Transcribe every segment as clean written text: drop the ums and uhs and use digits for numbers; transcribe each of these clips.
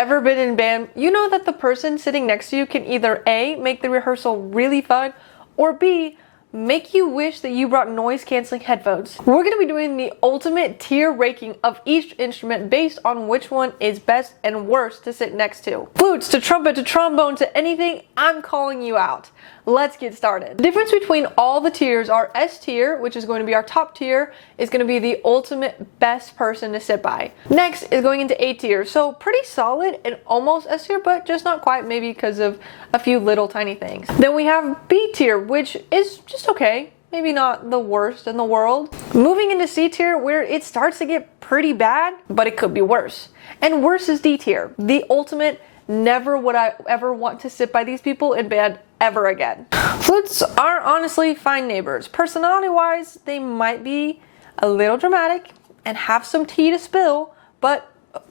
ever been in band, you know that the person sitting next to you can either A, make the rehearsal really fun, or B, make you wish that you brought noise-canceling headphones. We're going to be doing the ultimate tier ranking of each instrument based on which one is best and worst to sit next to. Flutes to trumpet to trombone to anything, I'm calling you out. Let's get started. The difference between all the tiers are S tier, which is going to be our top tier, is going to be the ultimate best person to sit by. Next is going into A tier, so pretty solid and almost S tier, but just not quite, maybe because of a few little tiny things. Then we have B tier, which is just okay. Maybe not the worst in the world. Moving into C tier, where it starts to get pretty bad, but it could be worse. And worse is D tier, the ultimate never would I ever want to sit by these people in band ever again. Flutes are honestly fine neighbors. Personality-wise, they might be a little dramatic and have some tea to spill, but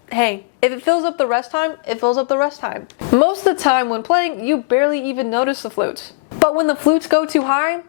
hey, if it fills up the rest time, it fills up the rest time. Most of the time when playing, you barely even notice the flutes. But when the flutes go too high,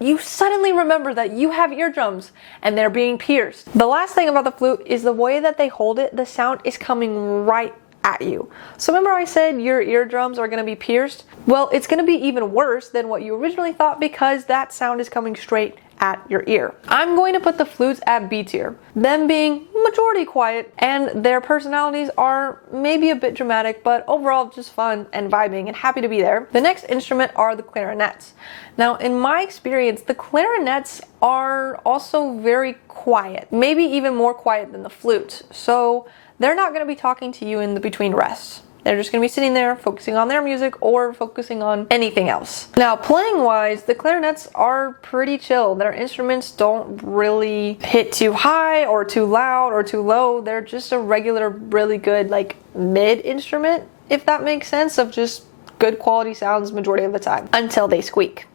you suddenly remember that you have eardrums and they're being pierced. The last thing about the flute is the way that they hold it, the sound is coming right at you. So remember I said your eardrums are going to be pierced? Well, it's going to be even worse than what you originally thought because that sound is coming straight at your ear. I'm going to put the flutes at B tier, them being majority quiet and their personalities are maybe a bit dramatic, but overall just fun and vibing and happy to be there. The next instrument are the clarinets. Now in my experience, the clarinets are also very quiet, maybe even more quiet than the flutes. So they're not going to be talking to you in the between rests. They're just going to be sitting there focusing on their music or focusing on anything else. Now, playing wise, the clarinets are pretty chill. Their instruments don't really hit too high or too loud or too low. They're just a regular, really good, like mid instrument, if that makes sense, of just good quality sounds majority of the time until they squeak.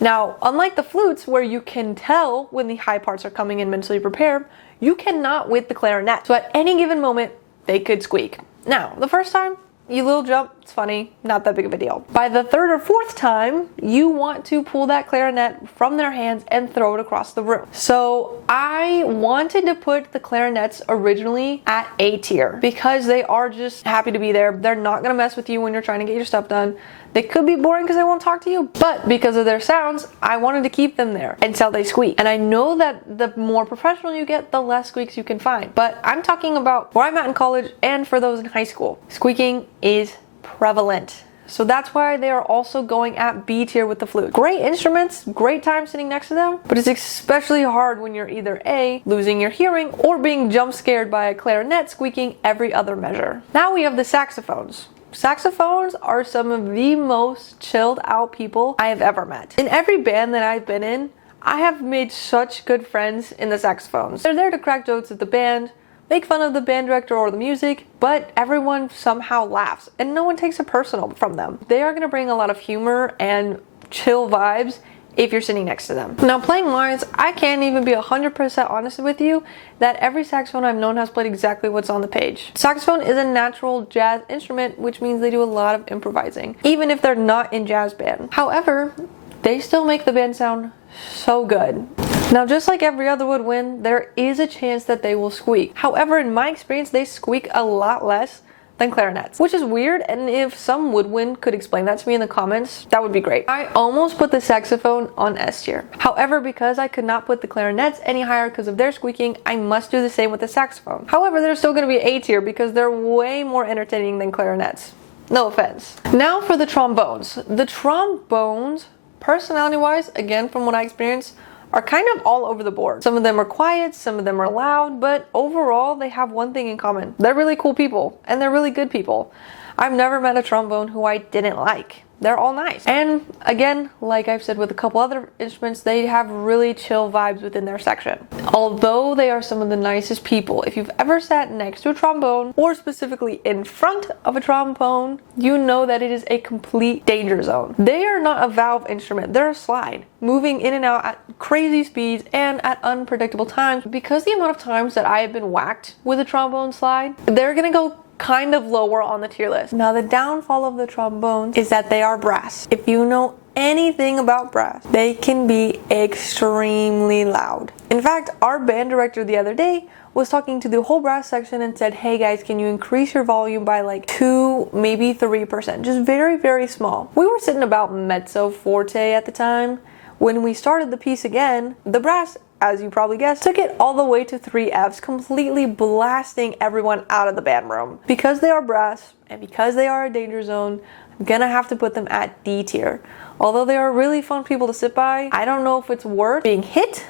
Now, unlike the flutes where you can tell when the high parts are coming in mentally prepared, you cannot with the clarinet. So at any given moment, they could squeak. Now, the first time, you little jump, it's funny, not that big of a deal. By the third or fourth time, you want to pull that clarinet from their hands and throw it across the room. So I wanted to put the clarinets originally at A tier because they are just happy to be there. They're not gonna mess with you when you're trying to get your stuff done. They could be boring because they won't talk to you, but because of their sounds, I wanted to keep them there until they squeak. And I know that the more professional you get, the less squeaks you can find. But I'm talking about where I'm at in college and for those in high school. Squeaking is prevalent. So that's why they are also going at B tier with the flute. Great instruments, great time sitting next to them, but it's especially hard when you're either A, losing your hearing, or being jump scared by a clarinet squeaking every other measure. Now we have the saxophones. Saxophones are some of the most chilled out people I have ever met. In every band that I've been in, I have made such good friends in the saxophones. They're there to crack jokes at the band, make fun of the band director or the music, but everyone somehow laughs and no one takes it personal from them. They are going to bring a lot of humor and chill vibes if you're sitting next to them. Now playing wise, I can't even be 100% honest with you that every saxophone I've known has played exactly what's on the page. Saxophone is a natural jazz instrument, which means they do a lot of improvising, even if they're not in jazz band. However, they still make the band sound so good. Now just like every other woodwind, there is a chance that they will squeak. However, in my experience, they squeak a lot less than clarinets, which is weird, and if some woodwind could explain that to me in the comments, that would be great. I almost put the saxophone on S tier. However, because I could not put the clarinets any higher because of their squeaking, I must do the same with the saxophone. However, they're still going to be A tier because they're way more entertaining than clarinets. No offense. Now for the trombones. The trombones, personality-wise, again from what I experienced, are kind of all over the board. Some of them are quiet, some of them are loud, but overall they have one thing in common. They're really cool people, and they're really good people. I've never met a trombone who I didn't like. They're all nice. And again, like I've said with a couple other instruments, they have really chill vibes within their section. Although they are some of the nicest people, if you've ever sat next to a trombone, or specifically in front of a trombone, you know that it is a complete danger zone. They are not a valve instrument, they're a slide, moving in and out at crazy speeds and at unpredictable times. Because the amount of times that I have been whacked with a trombone slide, they're gonna go kind of lower on the tier list. Now the downfall of the trombones is that they are brass. If you know anything about brass, they can be extremely loud. In fact, our band director the other day was talking to the whole brass section and said, hey guys, can you increase your volume by like 2, maybe 3%? Just very, very small. We were sitting about mezzo forte at the time. When we started the piece again, the brass, as you probably guessed, took it all the way to 3Fs, completely blasting everyone out of the band room. Because they are brass and because they are a danger zone, I'm gonna have to put them at D tier. Although they are really fun people to sit by, I don't know if it's worth being hit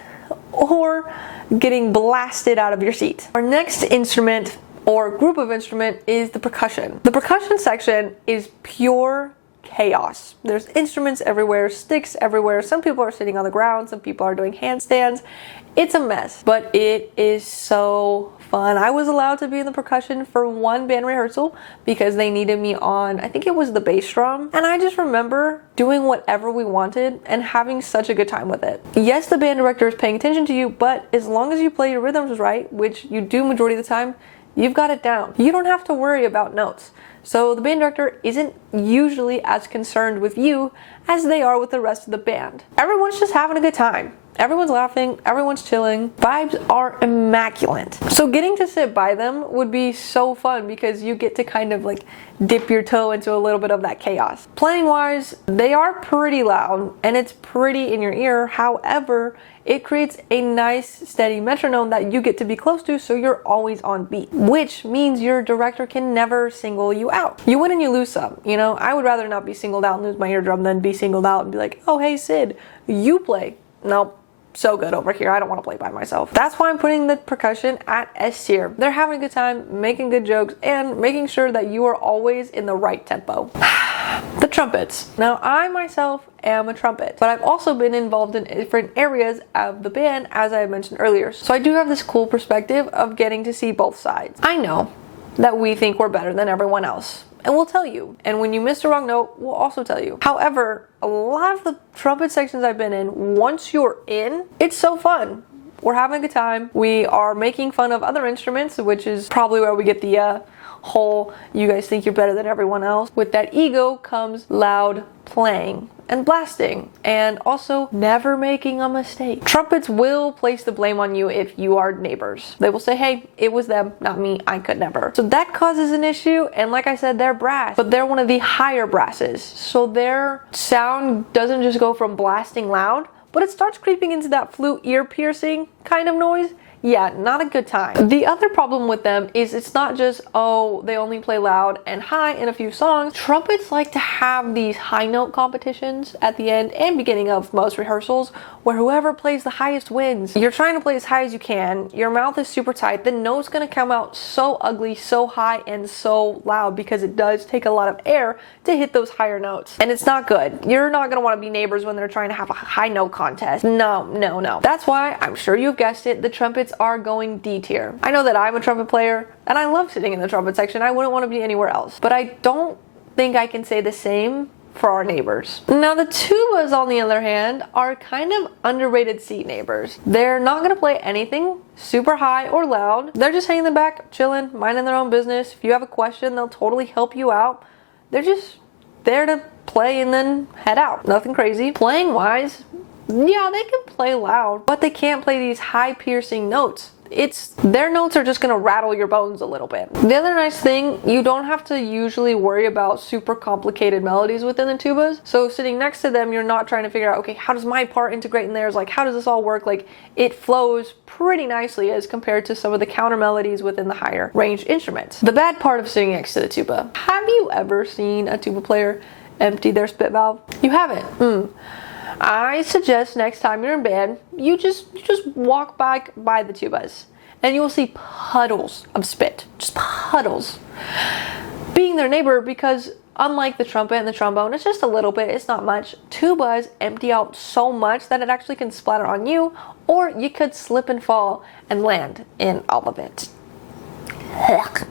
or getting blasted out of your seat. Our next instrument or group of instrument is the percussion. The percussion section is pure chaos. There's instruments everywhere, sticks everywhere. Some people are sitting on the ground, some people are doing handstands. It's a mess, but it is so fun. I was allowed to be in the percussion for one band rehearsal because they needed me on, I think it was the bass drum, and I just remember doing whatever we wanted and having such a good time with it. Yes, the band director is paying attention to you, but as long as you play your rhythms right, which you do majority of the time, you've got it down. You don't have to worry about notes. So the band director isn't usually as concerned with you as they are with the rest of the band. Everyone's just having a good time. Everyone's laughing, everyone's chilling. Vibes are immaculate. So getting to sit by them would be so fun because you get to kind of like dip your toe into a little bit of that chaos. Playing wise, they are pretty loud and it's pretty in your ear. However, it creates a nice steady metronome that you get to be close to, so you're always on beat, which means your director can never single you out. You win and you lose some. You know, I would rather not be singled out and lose my eardrum than be singled out and be like, oh hey Sid, you play. Nope. So good over here. I don't want to play by myself. That's why I'm putting the percussion at S tier. They're having a good time, making good jokes, and making sure that you are always in the right tempo. The trumpets. Now, I myself am a trumpet, but I've also been involved in different areas of the band, as I mentioned earlier. So I do have this cool perspective of getting to see both sides. I know that we think we're better than everyone else, and we'll tell you. And when you miss the wrong note, we'll also tell you. However, a lot of the trumpet sections I've been in, once you're in, it's so fun. We're having a good time. We are making fun of other instruments, which is probably where we get the whole, you guys think you're better than everyone else. With that ego comes loud playing and blasting, and also never making a mistake. Trumpets will place the blame on you if you are neighbors. They will say, hey, it was them, not me, I could never. So that causes an issue, and like I said, they're brass, but they're one of the higher brasses. So their sound doesn't just go from blasting loud, but it starts creeping into that flute ear piercing kind of noise. Yeah, not a good time. The other problem with them is it's not just, oh, they only play loud and high in a few songs. Trumpets like to have these high note competitions at the end and beginning of most rehearsals where whoever plays the highest wins. You're trying to play as high as you can. Your mouth is super tight. The note's gonna come out so ugly, so high, and so loud because it does take a lot of air to hit those higher notes. And it's not good. You're not gonna wanna be neighbors when they're trying to have a high note contest. No, no, no. That's why, I'm sure you've guessed it, the trumpets are going D tier. I know that I'm a trumpet player and I love sitting in the trumpet section. I wouldn't want to be anywhere else, but I don't think I can say the same for our neighbors. Now the tubas, on the other hand, are kind of underrated seat neighbors. They're not going to play anything super high or loud. They're just hanging in the back, chilling, minding their own business. If you have a question, they'll totally help you out. They're just there to play and then head out. Nothing crazy. Playing wise, yeah, they can play loud, but they can't play these high piercing notes. Their notes are just gonna rattle your bones a little bit. The other nice thing, you don't have to usually worry about super complicated melodies within the tubas. So sitting next to them, you're not trying to figure out, okay, how does my part integrate in theirs? Like, how does this all work? Like, it flows pretty nicely as compared to some of the counter melodies within the higher range instruments. The bad part of sitting next to the tuba. Have you ever seen a tuba player empty their spit valve? You haven't? I suggest next time you're in band, you just walk back by the tubas and you will see puddles of spit, just puddles. Being their neighbor, because unlike the trumpet and the trombone, it's just a little bit, it's not much. Tubas empty out so much that it actually can splatter on you, or you could slip and fall and land in all of it. Ugh.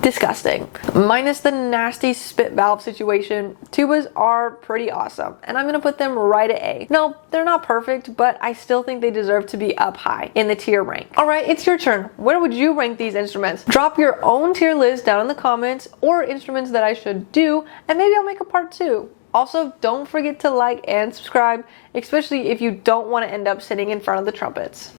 Disgusting. Minus the nasty spit valve situation, tubas are pretty awesome, and I'm gonna put them right at A. No, they're not perfect, but I still think they deserve to be up high in the tier rank. All right, it's your turn. Where would you rank these instruments? Drop your own tier list down in the comments, or instruments that I should do, and maybe I'll make a part 2. Also, don't forget to like and subscribe, especially if you don't want to end up sitting in front of the trumpets.